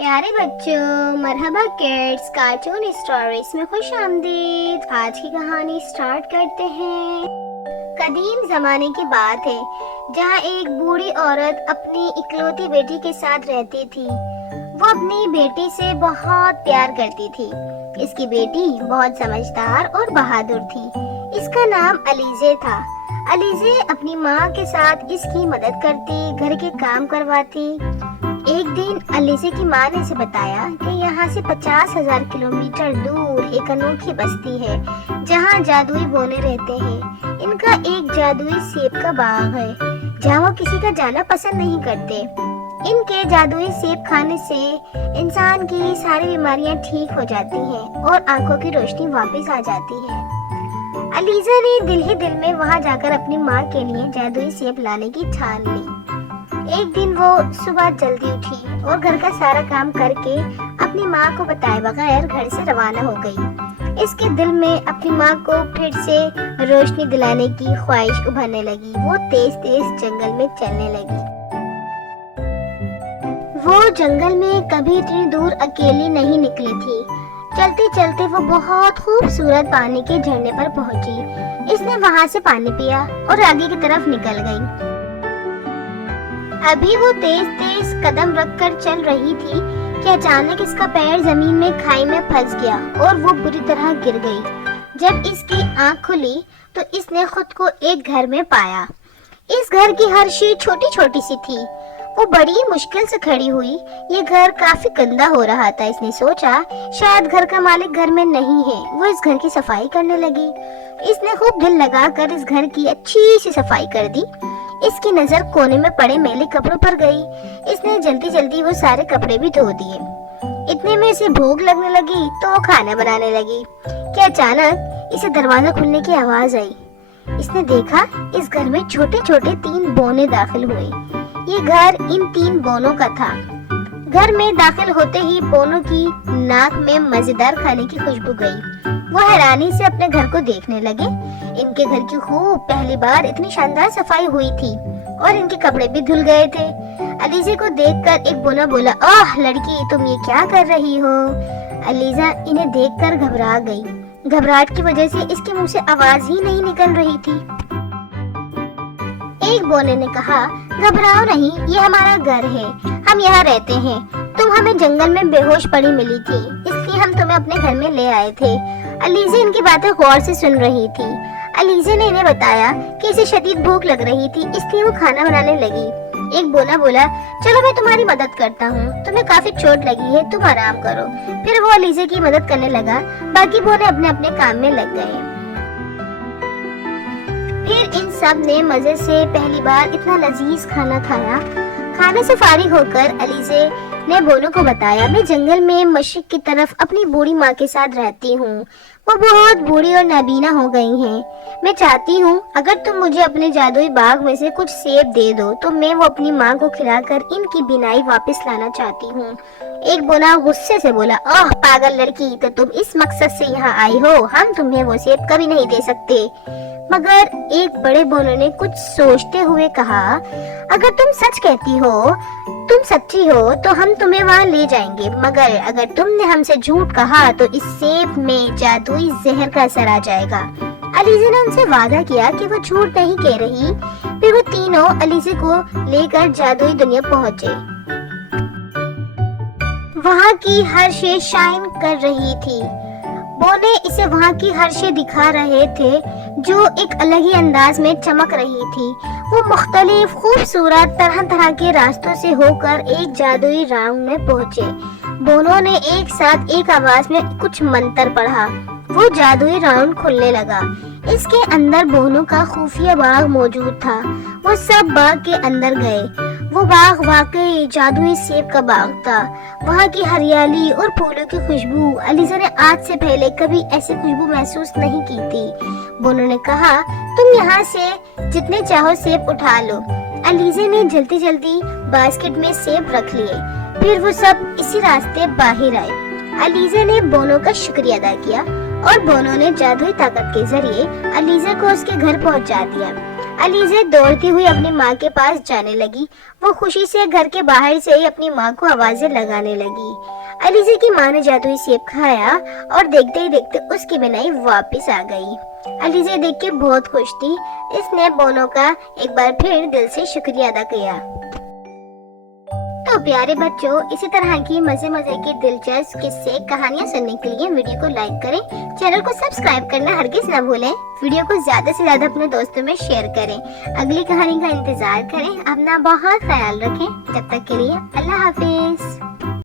प्यारे बच्चों, मरहबा kids cartoon stories में खुश आमदीद। आज की कहानी स्टार्ट करते हैं। कदीम जमाने की बात है जहाँ एक बूढ़ी औरत अपनी इकलौती बेटी के साथ रहती थी। वो अपनी बेटी से बहुत प्यार करती थी। इसकी बेटी बहुत समझदार और बहादुर थी। इसका नाम अलीज़े था। अलीज़े अपनी माँ के साथ इसकी मदद करती, घर के काम करवाती। एक दिन अलीज़े की माँ ने इसे बताया कि यहाँ से 50,000 किलोमीटर दूर एक अनोखी बस्ती है जहाँ जादुई बोने रहते हैं। इनका एक जादुई सेब का बाग है जहाँ वो किसी का जाना पसंद नहीं करते। इनके जादुई सेब खाने से इंसान की सारी बीमारियाँ ठीक हो जाती हैं और आंखों की रोशनी वापस आ जाती है। अलीज़ा ने दिल ही दिल में वहाँ जाकर अपनी माँ के लिए जादुई सेब लाने की ठान ली। एक दिन वो सुबह जल्दी उठी और घर का सारा काम करके अपनी माँ को बताए बगैर घर से रवाना हो गई। इसके दिल में अपनी माँ को फिर से रोशनी दिलाने की ख्वाहिश उभरने लगी। वो तेज तेज जंगल में चलने लगी। वो जंगल में कभी इतनी दूर अकेली नहीं निकली थी। चलते चलते वो बहुत खूबसूरत पानी के झरने पर पहुंची। इसने वहां से पानी पिया और आगे की तरफ निकल गई। अभी वो तेज तेज कदम रखकर चल रही थी कि अचानक इसका पैर जमीन में खाई में फंस गया और वो बुरी तरह गिर गई। जब इसकी आंख खुली तो इसने खुद को एक घर में पाया। इस घर की हर चीज छोटी छोटी सी थी। वो बड़ी मुश्किल से खड़ी हुई। ये घर काफी गंदा हो रहा था। इसने सोचा शायद घर का मालिक घर में नहीं है। वो इस घर की सफाई करने लगी। इसने खूब दिल लगाकर इस घर की अच्छी सी सफाई कर दी। इसकी नजर कोने में पड़े मैले कपड़ों पर गई। इसने जल्दी जल्दी वो सारे कपड़े भी धो दिए। इतने में इसे भूख लगने लगी तो वो खाना बनाने लगी कि अचानक इसे दरवाजा खुलने की आवाज आई। इसने देखा इस घर में छोटे छोटे 3 बोने दाखिल हुए। ये घर इन 3 बोनों का था। घर में दाखिल होते ही बोनों की नाक में मजेदार खाने की खुशबू गई। वो हैरानी से अपने घर को देखने लगे। इनके घर की खूब पहली बार इतनी शानदार सफाई हुई थी और इनके कपड़े भी धुल गए थे। अलीज़ा को देखकर एक बोना बोला, ओह लड़की, तुम ये क्या कर रही हो? अलीज़ा इन्हें देखकर घबरा गई। घबराहट की वजह से इसके मुंह से आवाज ही नहीं निकल रही थी। एक बोने ने कहा, घबराओ नहीं, ये हमारा घर है, हम यहाँ रहते हैं। तुम हमें जंगल में बेहोश पड़ी मिली थी, इसलिए हम तुम्हें अपने घर में ले आए थे। अलीज़ा इनकी बातें गौर से सुन रही थी। अलीज़ा ने इन्हें बताया कि इसे शदीद भूख लग रही थी, इसलिए वो खाना बनाने लगी। एक बोना बोला, चलो मैं तुम्हारी मदद करता हूँ, तुम्हें काफी चोट लगी है, तुम आराम करो। फिर वो अलीज़ा की मदद करने लगा। बाकी बोने अपने अपने काम में लग गए। फिर इन सब ने मजे से पहली बार इतना लजीज खाना खाया। खाने से फारिग होकर अलीज़ा ने बोनों को बताया, मैं जंगल में मशरिक की तरफ अपनी बूढ़ी माँ के साथ रहती हूँ। वो बहुत बूढ़ी और नाबीना हो गई हैं। मैं चाहती हूँ अगर तुम मुझे अपने जादुई बाग में से कुछ सेब दे दो तो मैं वो अपनी माँ को खिलाकर इनकी बीनाई वापस लाना चाहती हूँ। एक बोना गुस्से से बोला, ओह पागल लड़की, तो तुम इस मकसद से यहाँ आई हो? हम तुम्हें वो सेब कभी नहीं दे सकते। मगर एक बड़े बोने ने कुछ सोचते हुए कहा, अगर तुम सच कहती हो, तुम सच्ची हो तो हम तुम्हें वहाँ ले जाएंगे, मगर अगर तुमने हमसे झूठ कहा तो इस सेब में जादुई जहर का असर आ जाएगा। अलीज़ा ने उनसे वादा किया कि वो झूठ नहीं कह रही। फिर वो तीनों अलीज़ा को लेकर जादुई दुनिया पहुँचे। वहाँ की हर शे शाइन कर रही थी। बोने इसे वहाँ की हर शे दिखा रहे थे जो एक अलग ही अंदाज में चमक रही थी। वो मुख्तलिफ खूबसूरत तरह तरह के रास्तों से होकर एक जादुई राउंड में पहुँचे। बोनों ने एक साथ एक आवाज में कुछ मंत्र पढ़ा। वो जादुई राउंड खुलने लगा। इसके अंदर बोनों का खुफिया बाग मौजूद था। वो सब बाग के अंदर गए। वो बाग वाकई जादुई सेब का बाग था। वहाँ की हरियाली और फूलों की खुशबू, अलीज़ा ने आज से पहले कभी ऐसी खुशबू महसूस नहीं की थी। बोनों ने कहा, तुम यहाँ से जितने चाहो सेब उठा लो। अलीज़ा ने जल्दी जल्दी बास्केट में सेब रख लिए। फिर वो सब इसी रास्ते बाहर आए। अलीज़ा ने बोनों का शुक्रिया अदा किया और बोनों ने जादुई ताकत के जरिए अलीज़ा को उसके घर पहुँचा दिया। अलीज़ा दौड़ती हुई अपनी माँ के पास जाने लगी। वो खुशी से घर के बाहर से ही अपनी माँ को आवाजें लगाने लगी। अलीज़ा की माँ ने जादुई सेब खाया और देखते ही देखते उसकी बनाई वापस आ गई। अलीज़ा देख के बहुत खुश थी। इसने बोनो का एक बार फिर दिल से शुक्रिया अदा किया। तो प्यारे बच्चों, इसी तरह की मजे मजे की दिलचस्प किस्से कहानियाँ सुनने के लिए वीडियो को लाइक करें, चैनल को सब्सक्राइब करना हरगिज न भूलें, वीडियो को ज्यादा से ज्यादा अपने दोस्तों में शेयर करें। अगली कहानी का इंतजार करें। अपना बहुत ख्याल रखें। तब तक के लिए अल्लाह हाफिज।